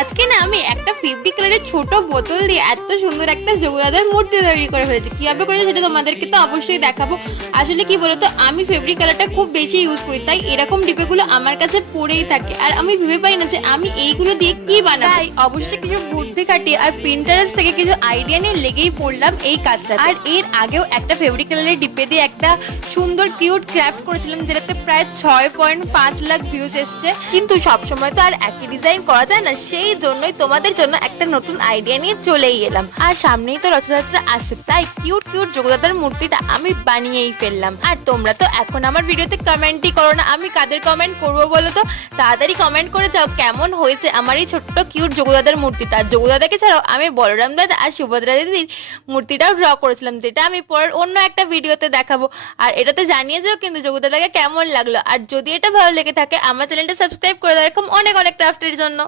আজকে না আমি একটা ফেব্রিক কালারের ছোট বোতল দিয়ে এত সুন্দর একটা যোগদাদার মূর্তি তৈরি করে ফেলেছি। কিভাবে করেছি সেটা তোমাদেরকে তো অবশ্যই দেখাবো। আসলে কি বলতো, আমি ফেব্রিক কালারটা খুব বেশি ইউজ করি, তাই এরকম ডিপেগুলো আমার কাছে পড়েই থাকে আর আমি ভেবে পাই না যে আমি এইগুলো দিয়ে কি বানাবো। তাই অবশ্যই কিছু বুদ্ধি খাটিয়ে আর প্রিন্টারেস্ট থেকে কিছু আইডিয়া নিয়ে লেগেই পড়লাম এই কাজটা। আর এর আগেও একটা ফেব্রিক কালারের ডিপে দিয়ে একটা সুন্দর কিউট ক্রাফট করেছিলাম, যেটাতে প্রায় 6.5 লাখ ভিউজ এসছে। কিন্তু সবসময় তো আর একই ডিজাইন করা যায় না, সেই জন্যই তোমাদের জন্য একটা নতুন আইডিয়া নিয়ে চলেই এলাম। আর সামনেই তো রথযাত্রা আসছে, তাই কিউট কিউট যোগদাতার মূর্তিটা আমি বানিয়েই ফেললাম। আর তোমরা তো এখন আমার ভিডিওতে কমেন্টই করো না, আমি কাদের কমেন্ট করবো বলো তো? তাড়াতাড়ি কমেন্ট করে যাও কেমন হয়েছে আমার এই ছোট্ট কিউট যোগদাতার মূর্তিটা। যোগদাদাকে ছাড়াও আমি বলরাম দাদা আর সুভদ্রা দিদির মূর্তিটাও ড্র করেছিলাম, যেটা আমি পরের অন্য একটা ভিডিওতে দেখাবো। আর এটাতে জানিয়ে যাও কিন্তু যোগদাদাকে কেমন লাগলো। আর যদি এটা ভালো লেগে থাকে আমার চ্যানেলটা সাবস্ক্রাইব করে দাও এরকম অনেক অনেক ক্রাফটের জন্য।